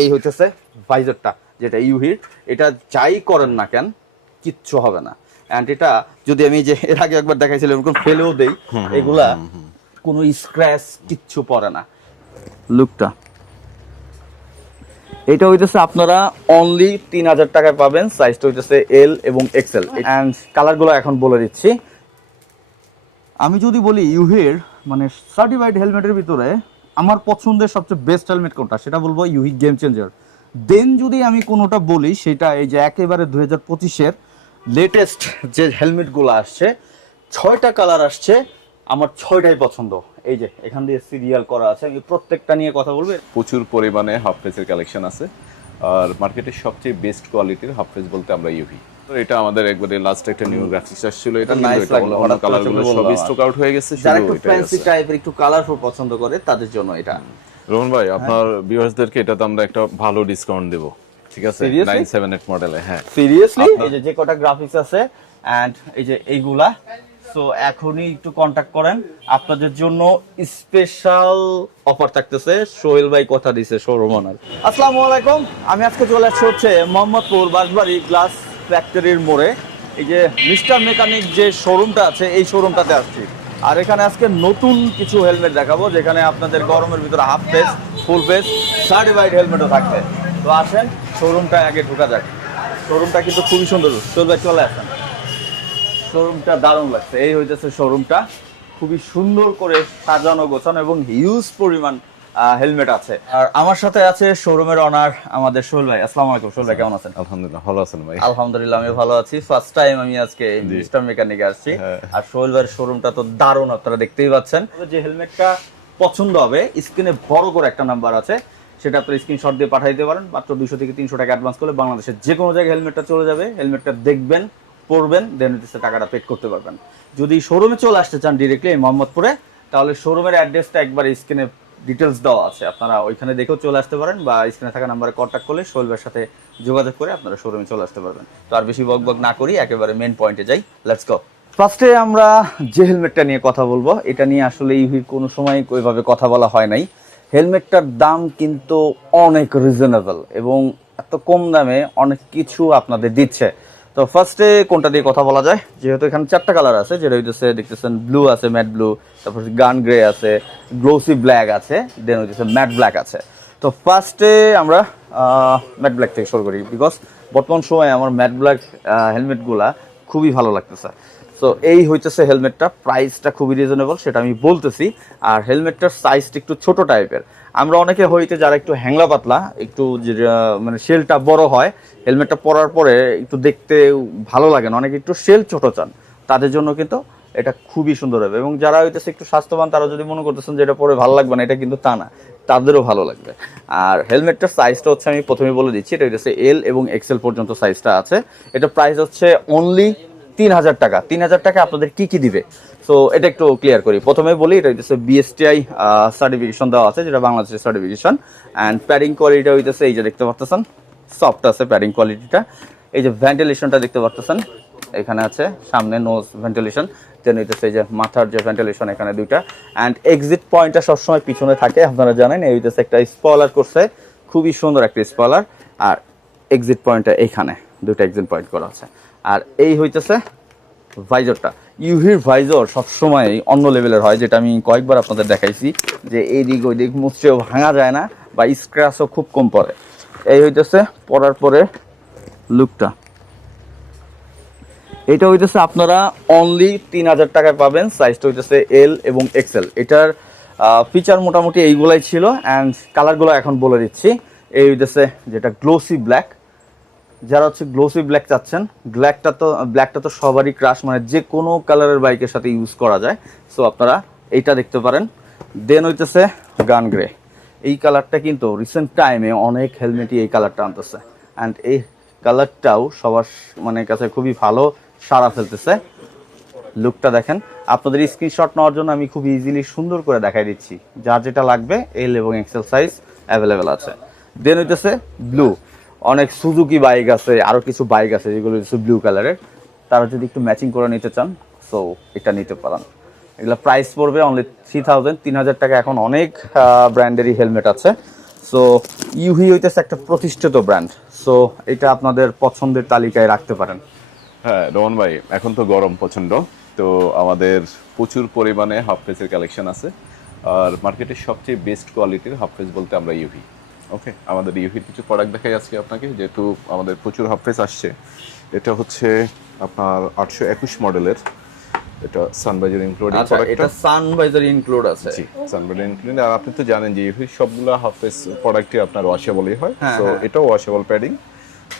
এই হইতেছে ভাইজারটা যেটা ইউহির এটা যাই করেন না কেন কিচ্ছু হবে না। অ্যান্ড এটা যদি আমি যে এর আগে একবার দেখাইছিলাম এরকম ফেলেও দেই এগুলা কোনো স্ক্র্যাচ কিচ্ছু পড়ে না। লুকটা এটা হইতেছে আপনারা অনলি তিন হাজার টাকায় পাবেন সাইজটা হইতেছে এল এবং এক্সেল অ্যান্ড কালারগুলো এখন বলে দিচ্ছি। আমি যদি বলি ইউহির মানে সার্টিফাইড হেলমেটের ভিতরে আমার পছন্দের সবচেয়ে বেস্ট হেলমেট কোনটা? সেটা বলব ইউহি গেম চেঞ্জার দেন যদি আমি কোনোটা বলি, সেটা এই যে একেবারে দু হাজার পঁচিশের লেটেস্ট যে হেলমেটগুলো আসছে, ছয়টা কালার আসছে, আমার ছয়টাই পছন্দ। এই যে, এখান দিয়ে সিরিয়াল করা আছে, আমি প্রত্যেকটা নিয়ে কথা বলব। প্রচুর পরিমাণে হাফ ফেসের কালেকশন আছে। আর মার্কেটের সবচেয়ে বেস্ট কোয়ালিটির হাফ ফেস বলতে আমরা ইউভি এটা আমাদের একবারে লাস্ট একটা নিউ গ্রাফিক্স আসছিল এটা এটা লাগল, অন্য হঠাৎ করে কালারগুলো সবই স্টক আউট হয়ে গেছে যারা একটু ফ্যান্সি টাইপের একটু কালারফুল পছন্দ করে তাদের জন্য এটা। রোহন ভাই আপনার ভিউয়ার্সদেরকে এটাতে আমরা একটা ভালো ডিসকাউন্ট দেব ঠিক আছে? 978 মডেলে হ্যাঁ। সিরিয়াসলি এই যে যে কটা গ্রাফিক্স আছে এন্ড এই যে এইগুলা সো এখনই একটু কন্টাক্ট করেন। আপনাদের জন্য স্পেশাল অফার থাকতেছে সোহেল ভাই কথা দিছে শোরুম ওনার আসসালামু আলাইকুম আমি আজকে চলে আসছি হচ্ছে মোহাম্মদপুর বাসবাড়ি গ্লাস ফ্যাক্টরির মোড়ে এই যে মিস্টার মেকানিক যে শোরুমটা আছে, এই শোরুমটাতে আসছি। আর এখানে আজকে নতুন কিছু হেলমেট দেখাবো, যেখানে আপনাদের গরমের ভিতরে half face full face certified হেলমেটও থাকবে। তো আসেন শোরুমটা আগে ঢোকা যাক। শোরুমটা কিন্তু খুবই সুন্দর। ভাই, চলে আসেন। শোরুমটা দারুণ লাগছে। এই হইতেছে শোরুমটা খুবই সুন্দর করে সাজানো, গোছানো এবং হিউজ পরিমাণ হেলমেট আছে। আর আমার সাথে আছে শোরুমের অনার আমাদের সোহেল ভাই। আসসালামু আলাইকুম সোহেল ভাই কেমন আছেন? আলহামদুলিল্লাহ ভালো আছেন ভাই। আলহামদুলিল্লাহ আমি ভালো আছি। ফার্স্ট টাইম আমি আজকে। মিস্টার মেকানিকে আসছি। হ্যাঁ। আর সোহেল ভাইয়ের শোরুমটা তো দারুণ আপনারা দেখতেই পাচ্ছেন। যে হেলমেটটা পছন্দ হবে স্ক্রিনে বড় করে একটা নাম্বার আছে। সেটা আপনার স্ক্রিনশট দিয়ে পাঠিয়ে দিতে পারেন। মাত্র দুশো থেকে তিনশো টাকা অ্যাডভান্স করলে বাংলাদেশের যে কোনো জায়গায় হেলমেটটা চলে যাবে। হেলমেটটা দেখবেন পরবেন দেন টাকাটা পেড করতে পারবেন। যদি শোরুমে চলে আসতে চান ডিরেক্টলি মোহাম্মদপুরে তাহলে শোরুমের অ্যাড্রেসটা একবার স্ক্রিনে ডিটেলস দেওয়া আছে। আপনারা ওইখানে দেখেও চলে আসতে পারেন বা স্ক্রিনে থাকা নাম্বারে কন্ট্যাক্ট করলে শোলবের সাথে যোগাযোগ করে আপনারা শোরুমে চলে আসতে পারবেন। তো আর বেশি বক বক না করি, একেবারে মেন পয়েন্টে যাই। লেটস গো ফার্স্টে আমরা যে হেলমেটটা নিয়ে কথা বলব, এটা নিয়ে আসলে ইউহির কোনো সময় ওইভাবে কথা বলা হয় নাই। হেলমেটটার দাম কিন্তু অনেক রিজনেবল এবং এত কম দামে অনেক কিছু আপনাদের দিচ্ছে। তো ফার্স্টে কোনটা দিয়ে কথা বলা যায়? যেহেতু এখানে চারটা কালার আছে, যেটা হইতেছে দেখতেছেন ব্লু আছে ম্যাট ব্লু তারপর গান গ্রে আছে গ্লোসি ব্ল্যাক আছে দেন হইতেছে ম্যাট ব্ল্যাক আছে। তো ফার্স্টে আমরা ম্যাট ব্ল্যাক থেকে শুরু করি বিকজ বর্তমান সময়ে আমার ম্যাট ব্ল্যাক হেলমেটগুলা খুবই ভালো লাগতেছে। সো এই হইতেছে হেলমেটটা। প্রাইসটা খুবই রিজনেবল সেটা আমি বলতেছি। আর হেলমেটটার সাইজটা একটু ছোট টাইপের আমরা অনেকে হইতে যারা একটু হ্যাংলা পাতলা, একটু মানে শেলটা বড় হয়, হেলমেটটা পরার পরে একটু দেখতে ভালো লাগে না। অনেকে একটু শেল ছোট চান। তাদের জন্য কিন্তু এটা খুবই সুন্দর হবে। এবং যারা হইতেছে একটু স্বাস্থ্যবান, তারা যদি মনে করতেছেন যে এটা পরে ভালো লাগবে না, এটা কিন্তু তা না। তাদেরও ভালো লাগবে। আর হেলমেটটার সাইজটা হচ্ছে আমি প্রথমে বলে দিচ্ছি, এটা হচ্ছে এল এবং এক্সেল পর্যন্ত সাইজটা আছে। এটা প্রাইস হচ্ছে অনলি তিন হাজার টাকা। তিন হাজার টাকা আপনাদের কি কি দিবে? সো এটা একটু ক্লিয়ার করি। প্রথমে বলি, এটা হইতেছে বিএসটিআই সার্টিফিকেশন দেওয়া আছে, যেটা বাংলাদেশের সার্টিফিকেশন অ্যান্ড প্যাডিং কোয়ালিটিটা হইতেছে এই যে দেখতে পাচ্ছেন সফট আছে প্যাডিং কোয়ালিটিটা এই যে ভেন্টিলেশনটা দেখতে পাচ্ছেন এখানে আছে, সামনে নোজ ভেন্টিলেশন দেন হইতেছে এই যে মাথার যে ভেন্টিলেশন এখানে দুইটা। অ্যান্ড এক্সিট পয়েন্টটা সবসময় পিছনে থাকে, আপনারা জানেন, এই হইতেছে একটা স্পলার করছে। খুবই সুন্দর একটা স্পলার আর এক্সিট পয়েন্টটা এইখানে দুইটা এক্সিট পয়েন্ট করা আছে। আর এই হইতেছে ভাইজরটা। ইউহির ভাইজর সবসময় অন্য লেভেলের হয়, যেটা আমি কয়েকবার আপনাদের দেখাইছি, যে এই দিক ওই দিক মুচড়েও ভাঙা যায় না বা স্ক্র্যাচও খুব কম পড়ে। এই হইতেছে পরার পরে লুকটা এটা হইতেছে আপনারা অনলি তিন হাজার টাকায় পাবেন সাইজটা হইতেছে এল এবং এক্সেল এটার ফিচার মোটামুটি এইগুলাই ছিল অ্যান্ড কালারগুলো এখন বলে দিচ্ছি। এই হইতেছে যেটা গ্লোসি ব্ল্যাক যারা হচ্ছে গ্লোসি ব্ল্যাক চাচ্ছেন ব্ল্যাকটা তো ব্ল্যাকটা তো সবারই ক্রাশ মানে যে কোনো কালারের বাইকের সাথে ইউজ করা যায়। সো আপনারা এইটা দেখতে পারেন। দেন হইতেছে গান গ্রে এই কালারটা কিন্তু রিসেন্ট টাইমে অনেক হেলমেটই এই কালারটা আনতেছে। অ্যান্ড এই কালারটাও সবার মানে কাছে খুবই ভালো সারা ফেলতেছে। লুকটা দেখেন। আপনাদের স্ক্রিনশট নেওয়ার জন্য আমি খুব ইজিলি সুন্দর করে দেখাই দিচ্ছি। যার যেটা লাগবে এল এবং এক্সেল সাইজ অ্যাভেলেবেল আছে। দেন হইতেছে ব্লু অনেক সুজুকি বাইক আছে, আরও কিছু বাইক আছে, যেগুলো ব্লু কালারের তারা যদি একটু ম্যাচিং করে নিতে চান সো এটা নিতে পারেন। এগুলো প্রাইস পড়বে অনলি থ্রি থাউজেন্ড তিন হাজার টাকা। এখন অনেক ব্র্যান্ডেরই হেলমেট আছে। সো ইউভি হইতেছে একটা প্রতিষ্ঠিত ব্র্যান্ড সো এটা আপনাদের পছন্দের তালিকায় রাখতে পারেন। হ্যাঁ রোহন ভাই, এখন তো গরম প্রচণ্ড তো আমাদের প্রচুর পরিমাণে হাফ ফেসের কালেকশন আছে। আর মার্কেটের সবচেয়ে বেস্ট কোয়ালিটির হাফ ফেস বলতে আমরা ইউভি ওকে আমাদের ইউভির কিছু প্রোডাক্ট দেখাই আজকে আপনাকে যেহেতু আমাদের প্রচুর হাফ ফেস আসছে। এটা হচ্ছে আপনার আটশো একুশ মডেলের এটা সানবাইজার ইনক্লুডিং আচ্ছা এটা সানভাইজার ইনক্লুড আছে। জি সানবাইজার ইনক্লুডিং আর আপনি তো জানেন যে ইউভির সবগুলো হাফ ফেস প্রোডাক্টই আপনার ওয়াশেবলই হয়। হ্যাঁ, তো হ্যাঁ। এটাও ওয়াশেবল প্যাডিং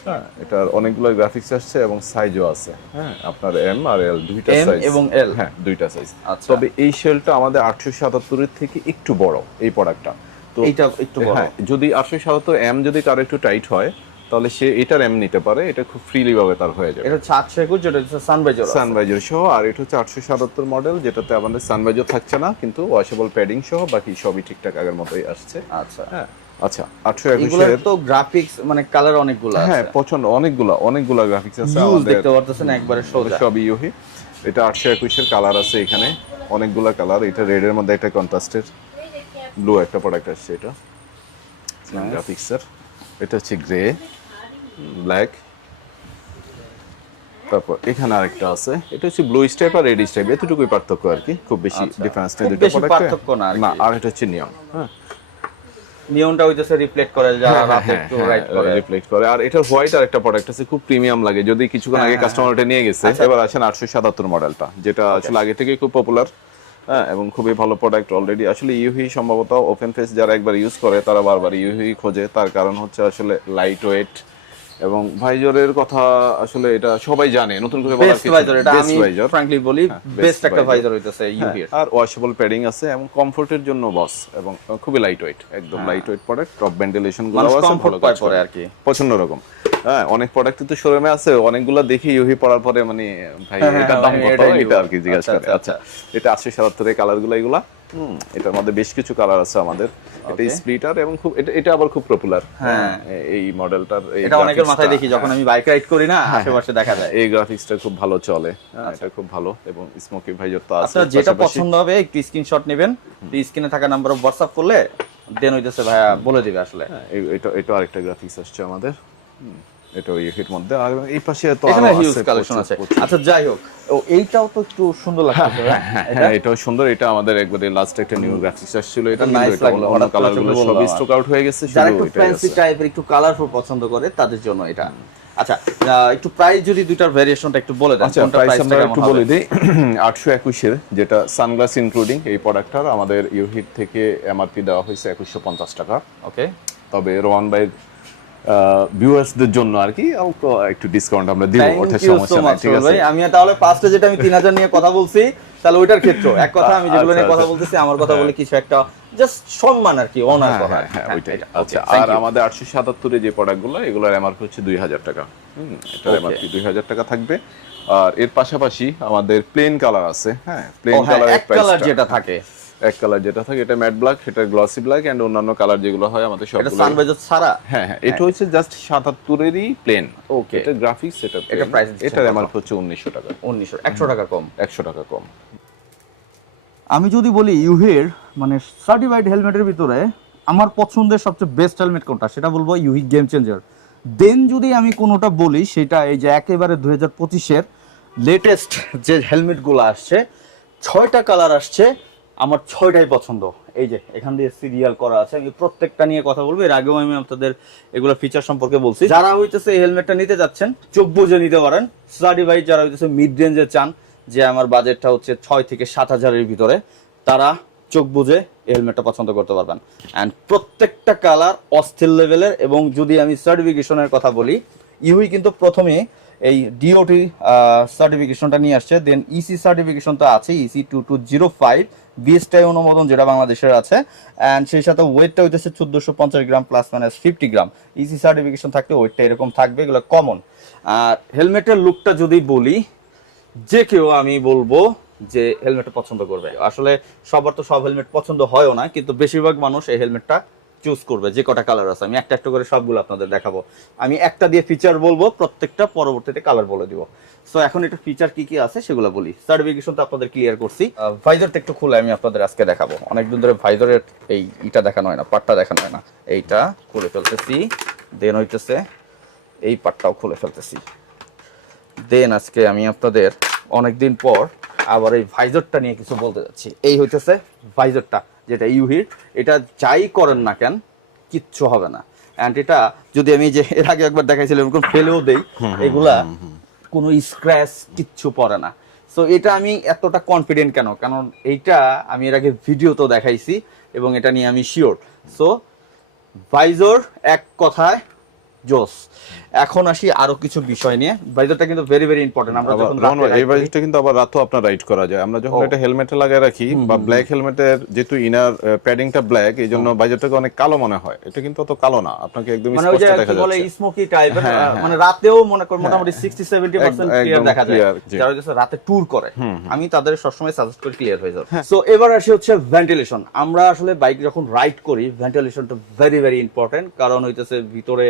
হ্যাঁ। এটার অনেকগুলো গ্রাফিক্স আসছে এবং সাইজও আছে। হ্যাঁ। আপনার এম আর এল দুইটা সাইজ এবং L? হ্যাঁ দুইটা সাইজ আচ্ছা। তবে এই শেলটা আমাদের আটশো সাতাত্তরের থেকে একটু বড় এই প্রোডাক্টটা তো এইটা একটু হ্যাঁ যদি আটশো সাতাত্তর এম যদি কারও একটু টাইট হয় তাহলে সে এটার এম নিতে পারে এটা খুব ফ্রিলি ভাবে তার হয়ে যাবে। এটা হচ্ছে আটশো একুশ যেটা হচ্ছে সানভাইজার সানভাইজার সহ আর এটা হচ্ছে আটশো সাতাত্তর মডেল যেটাতে আমাদের সানভাইজার থাকছে না কিন্তু ওয়াশেবল প্যাডিং সহ বাকি সবই ঠিকঠাক আগের মতোই আসছে। আচ্ছা। হ্যাঁ আচ্ছা আটশো একুশের তো গ্রাফিক্স মানে কালার অনেকগুলো হ্যাঁ প্রচণ্ড অনেকগুলা অনেকগুলা গ্রাফিক্স আছে দেখতে পারতেছেন একবারে সোজা। সব ইউহি এটা আটশো একুশের কালার আছে এখানে অনেকগুলা কালার এটা রেড এর মধ্যে একটা কন্ট্রাস্টের ব্লু একটা প্রোডাক্ট আসছে এটা। গ্রাফিক্সের এটা হচ্ছে গ্রে ব্ল্যাক তারপর এখানে আরেকটা আছে। এটা হচ্ছে ব্লু স্টাইপ আর রেড স্টাইপ এতটুকুই পার্থক্য আর কি। খুব বেশি আচ্ছা। ডিফারেন্স নেই খুব দুটো পার্থক্য না আর না আর এটা হচ্ছে নিয়ম হ্যাঁ। নিয়নটা হইতেছে রিফ্লেক্ট করে যারা রাতে একটু রাইট করে। রিফ্লেক্ট করে। আর এটা হোয়াইট আর একটা প্রোডাক্ট আছে খুব প্রিমিয়াম লাগে। যদি কিছুক্ষণ আগে হ্যাঁ, কাস্টমার ওটা নিয়ে গেছে আচ্ছা। এবার আছেন আটশো সাতাত্তর মডেলটা যেটা আসলে আগে থেকেই খুব পপুলার হ্যাঁ এবং খুবই ভালো প্রোডাক্ট অলরেডি আসলে ইউহি সম্ভবত ওপেন ফেস যারা একবার ইউজ করে, তারা বারবার ইউহি খোঁজে। তার কারণ হচ্ছে আসলে লাইট ওয়েট এবং ভাইজরের কথা আসলে এটা সবাই জানে নতুন করে বলার কিছু ভাইজার এটা আমি ফ্র্যাঙ্কলি বলি বেস্ট একটা visor। ভাইজার হইতেছে ইউভির আর ওয়াশেবল প্যাডিং আছে এবং কমফোর্টের জন্য বস এবং খুবই লাইট ওয়েট একদম লাইট ওয়েট প্রোডাক্ট টপ ভেন্টিলেশনগুলো আছে ভালো পায় পরে আর কি। পছন্দ রকম হ্যাঁ অনেক প্রোডাক্ট তো শোরুমে আছে অনেকগুলো দেখি ইউহি পড়ার পরে মানে ভাই হ্যাঁ, এটার দাম কত? এটা আর কি জিজ্ঞাসা আচ্ছা, করে। আচ্ছা, আচ্ছা। এটা আটশো সাতাত্তরের কালারগুলো এগুলা। হুম এটার মধ্যে বেশ কিছু কালার আছে আমাদের। এটা স্প্লিটার এবং খুব এটা এটা আবার খুব পপুলার হ্যাঁ। এই মডেলটার এটা অনেকের মাথায় দেখি যখন আমি বাইক রাইড করি না আশেপাশে দেখা যায়। এই গ্রাফিক্সটা খুব ভালো চলে। হ্যাঁ এটা খুব ভালো এবং স্মোকি ভাইজর তো আছে আপনার আচ্ছা, যেটা পছন্দ হবে একটু স্ক্রিনশট নেবেন। স্ক্রিনে থাকা নাম্বার হোয়াটসঅ্যাপ করলে দেন হইতেছে ভাইয়া বলে দিবে আসলে। হ্যাঁ, এটা এটা আরেকটা গ্রাফিক্স আসছে আমাদের। হুম, এটা ওই হিট মধ্যে। আর এই পাশে তো আরও হিউজ আছে কালেকশন আছে। আচ্ছা যাই হোক। ও এইটাও তো একটু সুন্দর লাগছে হ্যাঁ এটাও সুন্দর। এটা আমাদের একবারে লাস্ট একটা নিউ গ্রাফিক্স আসছিল এটা এটা লাগল, অন্য সব স্টক আউট হয়ে গেছে যারা একটু ফ্যান্সি টাইপের একটু কালারফুল পছন্দ করে তাদের জন্য এটা। আচ্ছা একটু প্রাইস যদি দুইটার ভেরিয়েশনটা একটু বলে দেন আচ্ছা কোনটা প্রাইসটা একটু বলে দিই। আটশো একুশের যেটা সানগ্লাস ইনক্লুডিং এই প্রোডাক্টটার আমাদের ইউহিট থেকে এমআরপি দেওয়া হয়েছে একুশশো পঞ্চাশ টাকা। ওকে তবে রোহান ভাই ভিউয়ার্সদের জন্য আর কি অল্প একটু ডিসকাউন্ট আমরা দিব সমস্যা নাই ঠিক আছে? আমি তাহলে ফার্স্টে যেটা আমি 3000 নিয়ে কথা বলছি তাহলে ওইটার ক্ষেত্র। এক কথা আমি যেগুলো নিয়ে আচ্ছা, কথা আচ্ছা। বলতেছি আমার কথা বলে কিছু একটা জাস্ট সম্মান আর কি অনার হ্যাঁ, করা। হ্যাঁ, হ্যাঁ, ওইটাই। আচ্ছা আর আমাদের আটশো সাতাত্তরে যে প্রোডাক্টগুলো এগুলোর এমআরপি হচ্ছে দুই হাজার টাকা। হুম, এটার এমআরপি দুই হাজার টাকা থাকবে। আর এর পাশাপাশি আমাদের প্লেন কালার আছে হ্যাঁ প্লেন হ্যাঁ, কালারের কালার যেটা থাকে। এক কালার যেটা থাকে এটা ম্যাট ব্ল্যাক সেটা গ্লসি ব্ল্যাক এন্ড অন্যান্য কালার যেগুলো হয় আমাদের সব এটা সানবাইজার ছাড়া? হ্যাঁ হ্যাঁ এটা হচ্ছে জাস্ট সাতাত্তরেরই প্লেন ওকে এটা গ্রাফিক্স এটা এটা এটা প্রাইস কত? এমআরপি হচ্ছে উনিশশো টাকা। 1900 100 টাকা কম। একশো টাকা কম। আমি যদি বলি ইউহির মানে সার্টিফাইড হেলমেটের ভিতরে আমার পছন্দের সবচেয়ে বেস্ট হেলমেট কোনটা সেটা বলব ইউহি গেম চেঞ্জার দেন যদি আমি কোনোটা বলি সেটা এই যে একেবারে দুই হাজার পঁচিশের লেটেস্ট যে হেলমেটগুলো আসছে ছয়টা কালার আসছে আমার ছয়টাই পছন্দ। এই যে, এখান দিয়ে সিরিয়াল করা আছে। আমি প্রত্যেকটা নিয়ে কথা বলব। এর আগেও আমি আপনাদের এগুলো ফিচার সম্পর্কে বলছি। যারা হইতেছে এই হেলমেটটা নিতে যাচ্ছেন চোখ বুঝে নিতে পারেন। সার্টিফাইড যারা হইতেছে মিড রেঞ্জে চান, যে আমার বাজেটটা হচ্ছে ছয় থেকে সাত হাজারের ভিতরে, তারা চোখ বুঝে এই হেলমেটটা পছন্দ করতে পারবেন। অ্যান্ড প্রত্যেকটা কালার অস্থির লেভেলের এবং যদি আমি সার্টিফিকেশনের কথা বলি, ইউই কিন্তু প্রথমে এই ডিওটি সার্টিফিকেশনটা নিয়ে আসছে। দেন ইসি সার্টিফিকেশন তো আছে EC two two zero five BSTI অনুমোদন যেটা বাংলাদেশের আছে। অ্যান্ড সেই সাথে ওয়েটটা হইতেছে চোদ্দোশো পঞ্চাশ gram plus minus fifty gram. EC certification থাকলে ওয়েটটা এরকম থাকবে, এগুলো কমন আর হেলমেটের লুকটা যদি বলি, যে কেউ আমি বলব যে হেলমেটটা পছন্দ করবে। আসলে সবার তো সব হেলমেট পছন্দ হয়ও না, কিন্তু বেশিরভাগ মানুষ এই হেলমেটটা চুজ করবে, যে কটা কালার আছে। আমি একটা একটা করে সবগুলো আপনাদের দেখাবো। আমি একটা দিয়ে ফিচার বলব, প্রত্যেকটা পরবর্তীতে কালার বলে দিব। সো এখন এটা ফিচার কি কি আছে সেগুলো বলি। সার্টিফিকেশন তো আপনাদের ক্লিয়ার করছি। ভাইজারটা একটু খুলে আমি আপনাদের আজকে দেখাবো। অনেকদিন ধরে ভাইজারের এই ইটা দেখানো হয় না, পাটটা দেখানো হয় না। এইটা খুলে ফেলতেছি। দেন হইতেছে, এই পাটটাও খুলে ফেলতেছি। দেন আজকে আমি আপনাদের অনেকদিন পর আবার এই ভাইজরটা নিয়ে কিছু বলতে যাচ্ছি। এই হইতেছে ভাইজরটা যেটা ইউহির এটা যাই করেন না কেন কিচ্ছু হবে না। অ্যান্ড এটা যদি আমি যে এর আগে একবার দেখাইছিলাম এরকম ফেলেও দেই এগুলা কোনো স্ক্র্যাচ কিচ্ছু পড়ে না। সো এটা আমি এতটা কনফিডেন্ট কেন? কারণ এইটা আমি এর আগে ভিডিওতেও দেখাইছি এবং এটা নিয়ে আমি শিওর সো ভাইজোর এক কথায় জোস। এখন আসি আরও কিছু বিষয় নিয়ে। ভাইজরটা কিন্তু ভেরি ভেরি ইম্পর্টেন্ট আমরা যখন এই বাজিটা কিন্তু আবার রাতও আপনার রাইড করা যায়। আমরা যখন। এটা হেলমেটে লাগায় রাখি বা ব্ল্যাক হেলমেটের যেহেতু ইনার প্যাডিংটা ব্ল্যাক এই জন্য বাজারটাকে অনেক কালো মনে হয়। এটা কিন্তু অত কালো না। আপনাকে একদম মানে স্পষ্ট দেখা বলে যাচ্ছে। স্মোকি টাইপের হ্যাঁ, হ্যাঁ। মানে রাতেও মনে কর মোটামুটি সিক্সটি সেভেন্টি পার্সেন্ট একদম ক্লিয়ার দেখা যায়। যারা হচ্ছে রাতে ট্যুর করে আমি তাদের সবসময় সাজেস্ট করি ক্লিয়ার হয়ে যাবে সো এবার আসি হচ্ছে ভেন্টিলেশন আমরা আসলে বাইক যখন রাইড করি ভেন্টিলেশনটা ভেরি ভেরি ইম্পর্টেন্ট কারণ হইতেছে ভিতরে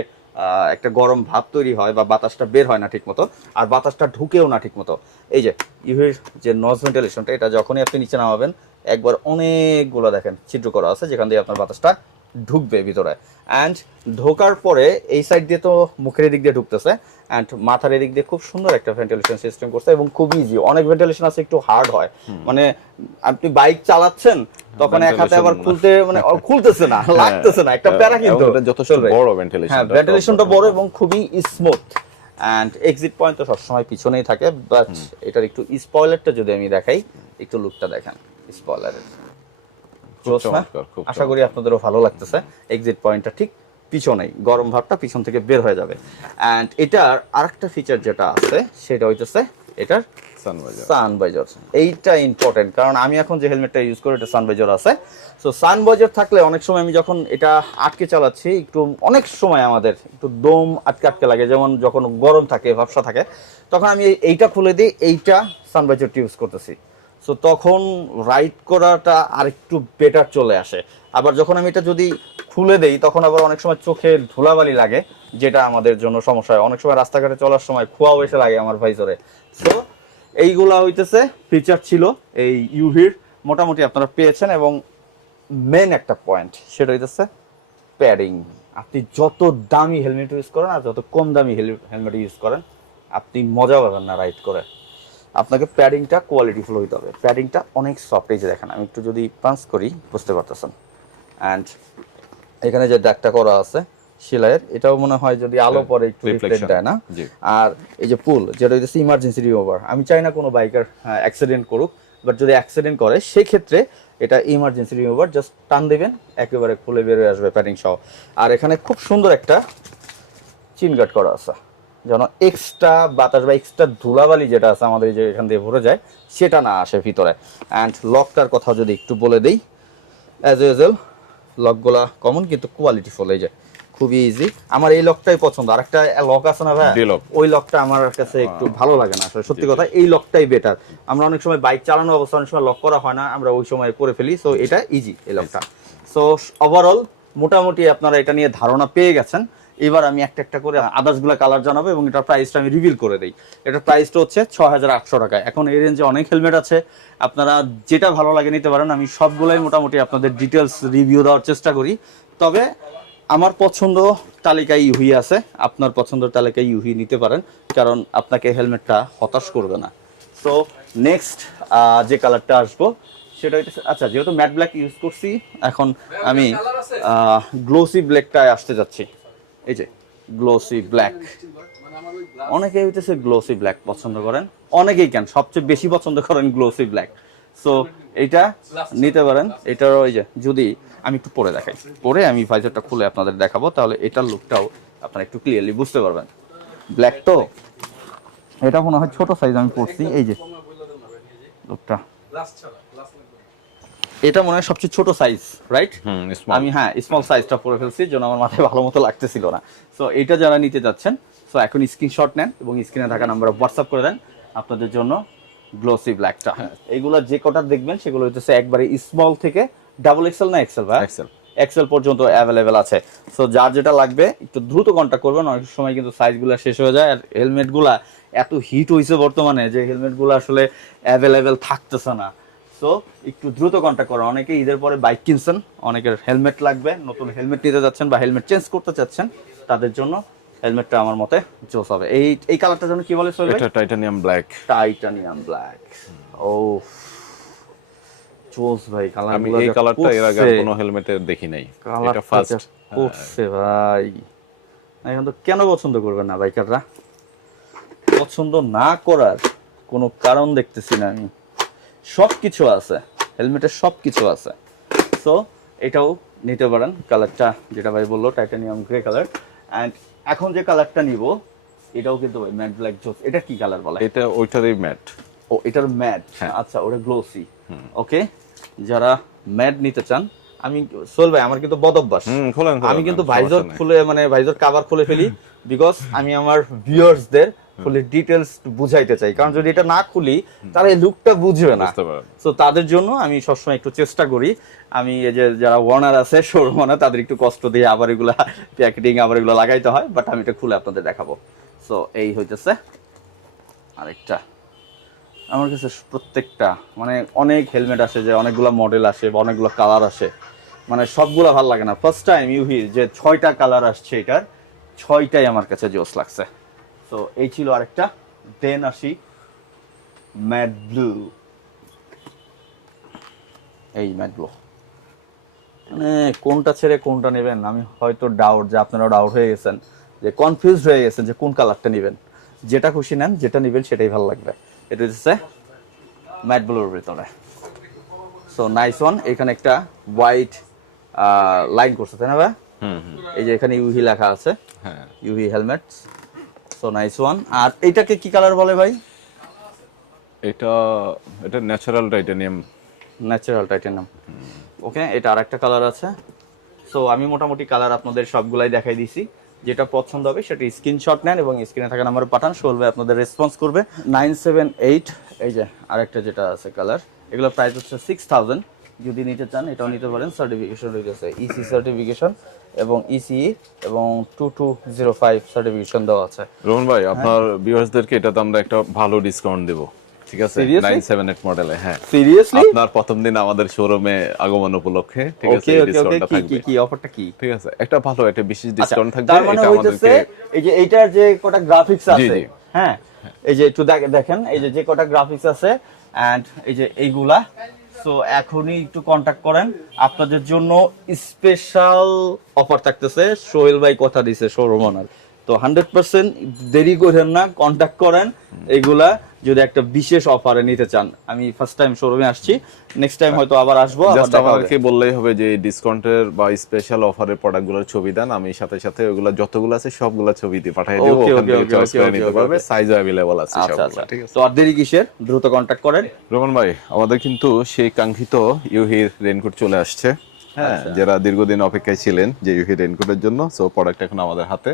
একটা গরম ভাব তৈরি হয় বা বাতাসটা বের হয় না ঠিক মতো আর বাতাসটা ঢুকেও না ঠিক মতো এই যে ইউহের যে নজ ভেন্টিলেশনটা এটা যখনই আপনি নিচে নামাবেন, একবার অনেকগুলো দেখেন, ছিদ্র করা আছে যেখান দিয়ে আপনার বাতাসটা ঢুকবে ভিতরে। অ্যান্ড ঢোকার পরে এই সাইড দিয়ে তো মুখের দিক দিয়ে ঢুকতেছে। অ্যান্ড মাথার এদিক দিয়ে খুব সুন্দর একটা ভেন্টিলেশন সিস্টেম করছে এবং খুব ইজি অনেক ভেন্টিলেশন আছে একটু হার্ড হয়। মানে আপনি বাইক চালাচ্ছেন তখন এক হাতে আবার খুলতে মানে খুলতেছে না লাগতেছে না একটা প্যারা কিন্তু যথেষ্ট বড় ভেন্টিলেশন হ্যাঁ ভেন্টিলেশনটা বড় এবং খুবই স্মুথ অ্যান্ড এক্সিট পয়েন্ট তো সবসময় পিছনেই থাকে বাট এটার একটু স্পয়লারটা যদি আমি দেখাই একটু লুকটা দেখেন স্পয়লারের জোস না? আশা করি আপনাদেরও ভালো লাগতেছে। এক্সিট পয়েন্টটা ঠিক পিছনেই গরম ভাবটা পিছন থেকে বের হয়ে যাবে। অ্যান্ড এটার আরেকটা ফিচার যেটা আছে সেটা হইতেছে এটার সানবাইজার এইটা ইম্পর্টেন্ট কারণ আমি এখন যে হেলমেটটা ইউজ করি এটা সানবাইজার আছে। সো সানবাইজার থাকলে অনেক সময় আমি যখন এটা আটকে চালাচ্ছি একটু অনেক সময় আমাদের একটু দম আটকে আটকে লাগে। যেমন যখন গরম থাকে ভাবসা থাকে তখন আমি এই- এইটা খুলে দিই এইটা সানবাইজারটা ইউজ করতেছি। সো তখন রাইড করাটা আরেকটু বেটার চলে আসে। আবার যখন আমি এটা যদি খুলে দেই, তখন আবার অনেক সময় চোখে ধুলাবালি লাগে, যেটা আমাদের জন্য সমস্যা হয়। অনেক সময় রাস্তাঘাটে চলার সময় খোয়াও এসে লাগে আমার ভাইজরে। সো এইগুলা হইতেছে ফিচার ছিল এই ইউভির মোটামুটি আপনারা পেয়েছেন এবং মেন একটা পয়েন্ট সেটা হইতেছে প্যাডিং আপনি যত দামি হেলমেট ইউজ করেন আর যত কম দামি হেলমেট ইউজ করেন, আপনি মজা পাবেন না রাইড করে। আপনাকে প্যাডিংটা কোয়ালিটিফুল হইতে হবে। প্যাডিংটা অনেক সফট এই যে দেখেন আমি একটু যদি পাঞ্চ করি বুঝতে পারতেছেন? অ্যান্ড এখানে যে ডাকটা করা আছে সেলাইয়ের এটাও মনে হয় যদি আলো পরে একটু রিফ্লেক্ট দেয় না? আর এই যে পুল যেটা হইতেছে ইমার্জেন্সি রিমুভার আমি চাই না কোনো বাইকার অ্যাক্সিডেন্ট করুক বাট যদি অ্যাক্সিডেন্ট করে সেই ক্ষেত্রে এটা ইমার্জেন্সি রিমুভার জাস্ট টান দেবেন একেবারে খুলে বেরিয়ে আসবে প্যাডিং সহ আর এখানে খুব সুন্দর একটা চিন গার্ড করা আছে। যেন এক্সট্রা বাতাস বা এক্সট্রা ধুলাবালি যেটা আছে আমাদের যে এখান দিয়ে ভরে যায় সেটা না আসে ভিতরে। অ্যান্ড লকটার কথা যদি একটু বলে দিই অ্যাজ ইউজুয়াল লকগুলা কমন কিন্তু কোয়ালিটি ফলে যায় খুবই ইজি আমার এই লকটাই পছন্দ। আর একটা লক আছে না ভাই? ওই লকটা আমার কাছে একটু ভালো লাগে না আসলে। সত্যি কথা এই লকটাই বেটার আমরা অনেক সময় বাইক চালানো অবস্থা অনেক সময় লক করা হয় না আমরা ওই সময় করে ফেলি। সো এটা ইজি এই লকটা সো ওভারঅল মোটামুটি আপনারা এটা নিয়ে ধারণা পেয়ে গেছেন। এবার আমি একটা একটা করে আদার্সগুলা কালার জানাব এবং এটার প্রাইসটা আমি রিভিল করে দিই। এটার প্রাইসটা হচ্ছে ছ হাজার আটশো টাকা। এখন এই রেঞ্জে অনেক হেলমেট আছে। আপনারা যেটা ভালো লাগে নিতে পারেন, আমি সবগুলাই মোটামুটি আপনাদের ডিটেলস রিভিউ দেওয়ার চেষ্টা করি। তবে আমার পছন্দ তালিকায় ইউহি আছে। আপনার পছন্দের তালিকায় ইউহি নিতে পারেন, কারণ আপনাকে হেলমেটটা হতাশ করবে না। সো নেক্সট যে কালারটা আসব, সেটা আচ্ছা যেহেতু ম্যাট ব্ল্যাক ইউজ করছি, এখন আমি গ্লোসি ব্ল্যাকটায় আসতে যাচ্ছি। এই যে গ্লোসি ব্ল্যাক অনেকে হইতেছে গ্লোসি ব্ল্যাক পছন্দ করেন, অনেকেই কেন? সবচেয়ে বেশি পছন্দ করেন গ্লোসি ব্ল্যাক সো এটা নিতে পারেন। এটার ওই যে, যদি আমি একটু পরে দেখাই। পরে আমি ভাইজারটা খুলে আপনাদের দেখাবো, তাহলে এটার লুকটাও আপনারা একটু ক্লিয়ারলি বুঝতে পারবেন। ব্ল্যাক তো? এটা মনে হয় ছোট সাইজ আমি পড়ছি এই যে লুকটা এটা মনে হয় সবচেয়ে ছোট সাইজ রাইট হুম আমি হ্যাঁ স্মল সাইজটা পরে ফেলছি জন্য আমার মাথায় ভালো মতো লাগতেছিল না। সো এটা যারা নিতে যাচ্ছেন সো এখন স্ক্রিনশট নেন এবং স্ক্রিনে থাকা নাম্বারে হোয়াটসঅ্যাপ করে দেন আপনাদের জন্য গ্লোসি ব্ল্যাকটা এইগুলো যে কটা দেখবেন সেগুলো হচ্ছে একবারে স্মল থেকে ডাবল এক্সেল না এক্সেল ভাই? Excel। এক্সেল পর্যন্ত অ্যাভেলেবেল আছে। সো যার যেটা লাগবে একটু দ্রুত কন্ট্যাক্ট করবেন অনেক সময় কিন্তু সাইজগুলো শেষ হয়ে যায় আর হেলমেটগুলা এত হিট হয়েছে বর্তমানে যে হেলমেটগুলো আসলে অ্যাভেলেবেল থাকতেছে না। সো একটু দ্রুত কন্ট্যাক্ট করুন অনেকে ঈদের পরে বাইক কিনছেন অনেকের হেলমেট লাগবে নতুন হেলমেট নিতে যাচ্ছেন বা হেলমেট চেঞ্জ করতে চাচ্ছেন তাদের জন্য হেলমেটটা আমার মতে জোস হবে। এই এই কালারটার জন্য কি বলে চলবে এটা টাইটানিয়াম ব্ল্যাক টাইটানিয়াম ব্ল্যাক ও জোস ভাই কালার আমি এই কালারটা এর আগে কোনো হেলমেটে দেখি নাই। এটা ফার্স্ট করছে ভাই। এখন তো কেন পছন্দ করবেন না বাইকাররা পছন্দ না করার কোনো কারণ দেখতেছি না আমি। সব কিছু আছে হেলমেটের সব কিছু আছে। সো এটাও নিতে পারেন কালারটা যেটা ভাই বলল টাইটানিয়াম গ্রে কালার অ্যান্ড এখন যে কালারটা নিব এটাও কিন্তু ওই ম্যাট ব্ল্যাক জোস। এটা কি কালার বলে? এটা ওইটারই ম্যাট ও এটার ম্যাট। আচ্ছা ওটা গ্লোসি ওকে যারা ম্যাট নিতে চান আমি সোল ভাই আমার কিন্তু বদ অভ্যাস। আমি কিন্তু ভাইজর খুলে মানে ভাইজর কাভার খুলে ফেলি বিকজ আমি আমার ভিউয়ার্সদের ফুলে ডিটেলস বুঝাইতে চাই। কারণ যদি এটা না খুলি তারা এই লুকটা বুঝবে না। সো তাদের জন্য আমি সবসময় একটু চেষ্টা করি। আমি এই যে যারা ওয়ার্নার আছে শোরুম ওনার তাদের একটু কষ্ট দিয়ে আবার এগুলা প্যাকেটিং আবার এগুলো লাগাইতে হয়। বাট আমি এটা খুলে আপনাদের দেখাবো। সো এই হইতেছে আরেকটা। আমার কাছে প্রত্যেকটা মানে অনেক হেলমেট আসে যে অনেকগুলো মডেল আসে বা অনেকগুলো কালার আসে। মানে সবগুলো ভালো লাগে না। ফার্স্ট টাইম ইউহির যে ছয়টা কালার আসছে এটার ছয়টাই আমার কাছে জোস লাগছে। তো এই ছিল আরেকটা। দেন আসি ম্যাট ব্লু এই ম্যাট ব্লু মানে কোনটা ছেড়ে কোনটা নেবেন? আমি হয়তো ডাউট যে আপনারা ডাউট হয়ে গেছেন যে কনফিউজ হয়ে গেছেন যে কোন কালারটা নেবেন। যেটা খুশি নেন যেটা নেবেন সেটাই ভালো লাগবে। এটা হচ্ছে ম্যাট ব্লুর ভিতরে। সো নাইস ওয়ান এখানে একটা হোয়াইট লাইন করছে তাই না ভাই? হুম হুম। এই যে এখানে ইউহি লেখা আছে। হ্যাঁ। Yohe helmet so nice one আর এইটাকে কি কালার বলে ভাই? এটা এটা natural titanium natural titanium okay এটা আরেকটা কালার আছে। সো আমি মোটামুটি কালার আপনাদের সবগুলাই দেখাই দিছি। যেটা পছন্দ হবে সেটা স্ক্রিনশট নেন এবং স্ক্রিনে থাকা নাম্বারে পাঠান সোল ভাই আপনাদের রেসপন্স করবে। নাইন সেভেন এইট এই যে আরেকটা যেটা আছে কালার এগুলো প্রাইস হচ্ছে সিক্স থাউজেন্ড যদি নিতে চান এটাও নিতে পারেন। সার্টিফিকেশন রয়েছে। ইসি সার্টিফিকেশন এবং ইসি এবং two two zero five certification দেওয়া আছে। রোহন ভাই আপনার ভিউয়ার্সদেরকে এটাতে আমরা একটা ভালো ডিসকাউন্ট দেব। ঠিক আছে? মডেলে হ্যাঁ। সিরিয়াসলি আপনার প্রথম দিন আমাদের শোরুমে আগমন উপলক্ষে ঠিক আছে? ডিসকাউন্টটা কি কি কি অফারটা কি? ঠিক আছে? একটা ভালো একটা বিশেষ আচ্ছা, ডিসকাউন্ট থাকবে। মানে এটা আমাদেরকে এই যে এইটার যে কটা গ্রাফিক্স আছে হ্যাঁ? এই যে একটু দেখ- দেখেন এই যে যে কটা গ্রাফিক্স আছে এন্ড এই যে এইগুলা সো এখনই একটু কন্টাক্ট করেন। আপনাদের জন্য স্পেশাল অফার থাকতেছে। সোহেল ভাই কথা দিছে শোরুম ওনার তো হান্ড্রেড পার্সেন্ট দেরি করেন না কন্টাক্ট করেন। এগুলা যদি একটা বিশেষ অফারে নিতে চান আমি ফার্স্ট টাইম শোরুমে আসছি নেক্সট টাইম হয়তো আবার আসবো আবার জাস্ট দেখা হবে। আমাদেরকে বললেই হবে যে ডিসকাউন্টের বা স্পেশাল অফারের প্রোডাক্টগুলোর ছবি দেন আমি সাথে সাথে ওগুলা যতগুলো আছে সবগুলো ছবি দিয়ে পাঠিয়ে দেবো Okay, ওখান okay, থেকে okay, চয়েস okay, করে okay, নিতে okay, পারবে okay. সাইজও अवेलेबल আছে আচ্ছা সবগুলো আচ্ছা ঠিক আছে তো আর দেরি কিসের দ্রুত কন্টাক্ট করেন রোমান ভাই আমাদের কিন্তু সেই কাঙ্ক্ষিত ইউহির রেনকোট চলে আসছে হ্যাঁ আচ্ছা। যারা দীর্ঘদিন অপেক্ষায় ছিলেন যে ইউহি রেনকোটের জন্য সো প্রোডাক্ট এখন আমাদের হাতে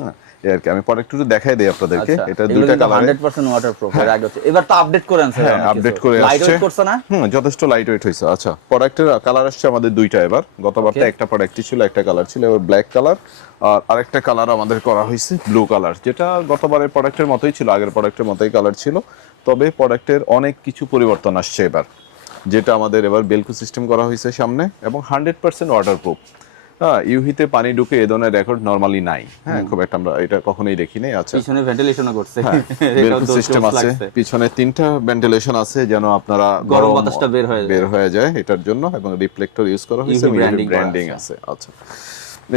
হ্যাঁ এই আর কি। আমি প্রোডাক্ট একটু দেখাই দিই আপনাদেরকে। আচ্ছা, এটা দুইটা কিন্তু 100% ওয়াটারপ্রুফ এর আগে হচ্ছে। এবার তো আপডেট করে আনছে হ্যাঁ আপডেট করে লাইট আসছে। করছে না? হুম যথেষ্ট লাইট ওয়েট হয়েছে আচ্ছা প্রোডাক্টের কালার আসছে আমাদের দুইটা এবার। গতবারটা একটা প্রোডাক্টই ছিল একটা কালার ছিল এবার ব্ল্যাক কালার আর আরেকটা কালার আমাদের করা হয়েছে ব্লু কালার যেটা গতবারের প্রোডাক্টের মতোই ছিল আগের প্রোডাক্টের মতোই কালার ছিল। তবে প্রোডাক্টের অনেক কিছু পরিবর্তন আসছে এবার যেটা আমাদের এবার বেলকু সিস্টেম করা হয়েছে সামনে এবং হান্ড্রেড পার্সেন্ট ওয়াটারপ্রুফ হ্যাঁ ইউহিতে পানি ঢুকে এ ধরনের রেকর্ড নর্মালি নাই। হ্যাঁ। খুব একটা আমরা এটা কখনোই দেখি নাই আচ্ছা। পিছনে ভেন্টিলেশনও করছে। সিস্টেম আছে। পিছনে তিনটা ভেন্টিলেশন আছে যেন আপনারা গরম বাতাসটা বের হয়ে যায়। বের হয়ে যায় এটার জন্য এবং রিফ্লেক্টর ইউজ করা হয়েছে ব্র্যান্ডিং আছে। আচ্ছা।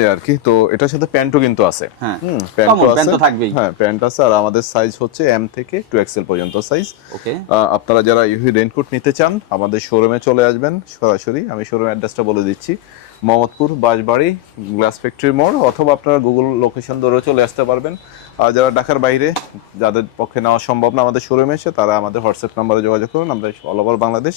এই আর কি তো এটার সাথে প্যান্টও কিন্তু আছে। হ্যাঁ। প্যান্ট থাকবেই। হ্যাঁ প্যান্ট আছে আর আমাদের সাইজ হচ্ছে এম থেকে টু এক্সেল পর্যন্ত সাইজ ওকে আপনারা যারা ইউহি রেনকোট নিতে চান আমাদের শোরুমে চলে আসবেন সরাসরি। আমি শোরুম অ্যাড্রেসটা বলে দিচ্ছি। মোহাম্মদপুর বাঁশবাড়ি গ্লাস ফ্যাক্টরি মোড় অথবা আপনারা গুগল লোকেশন ধরে চলে আসতে পারবেন। আর যারা ঢাকার বাইরে যাদের পক্ষে নেওয়া সম্ভব না আমাদের শোরুমে এসে তারা আমাদের হোয়াটসঅ্যাপ নাম্বারে যোগাযোগ করুন। আমরা অল ওভার বাংলাদেশ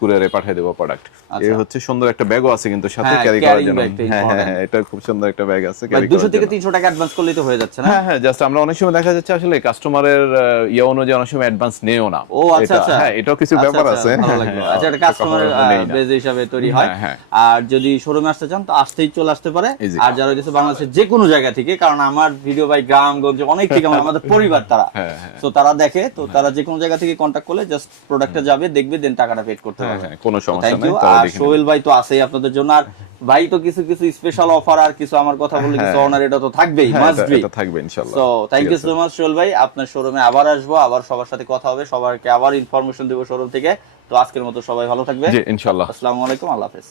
কুরিয়ারে পাঠিয়ে দেবো প্রোডাক্ট আচ্ছা। এই হচ্ছে সুন্দর একটা ব্যাগও আছে কিন্তু সাথে হ্যাঁ, ক্যারি করার জন্য। হ্যাঁ হ্যাঁ হ্যাঁ এটা খুব সুন্দর একটা ব্যাগ আছে carry দুশো করার থেকে জন্য। তিনশো টাকা অ্যাডভান্স করলেই তো হয়ে যাচ্ছে না? হ্যাঁ হ্যাঁ জাস্ট আমরা অনেক সময় দেখা যাচ্ছে আসলে কাস্টমারের ইয়ে অনুযায়ী অনেক সময় অ্যাডভান্স নেও না। ও আচ্ছা আচ্ছা। হ্যাঁ এটাও কিছু আচ্ছা, ব্যাপার আচ্ছা, আছে। ভালো লাগল। হ্যাঁ, আচ্ছা এটা কাস্টমারের। বেজ হিসাবে তৈরি হয়। হ্যাঁ, হ্যাঁ। আর যদি শোরুমে আসতে চান তো আসতেই চলে আসতে পারে। আর যারা হচ্ছে বাংলাদেশের যে কোনো জায়গা থেকে কারণ আমার ভিডিও ভাই গ্রামগঞ্জ অনেক থেকে আমাদের পরিবার তারা। হ্যাঁ, হ্যাঁ। তো তারা দেখে তো তারা যে কোনো জায়গা থেকে কন্ট্যাক্ট করলে জাস্ট প্রোডাক্টটা যাবে দেখবে দেন টাকাটা পেড করতে হ্যাঁ, হবে। হ্যাঁ, কোনো সমস্যা নাই আর সোহেল ভাই তো আছেই আপনাদের জন্য আর ভাই তো কিছু কিছু স্পেশাল অফার আর কিছু আমার কথা বললে কিছু হ্যাঁ। অনার এটা তো থাকবেই হ্যাঁ, মাস্ট বি এটা থাকবে ইনশাআল্লাহ so thank you so much Sohel ভাই। আপনার শোরুমে আবার আসব আবার সবার সাথে কথা হবে সবাইকে আবার ইনফরমেশন দেবো শোরুম থেকে। তো আজকের মতো সবাই ভালো থাকবে জি ইনশাআল্লাহ আসসালামু আলাইকুম আল্লাহ হাফেজ।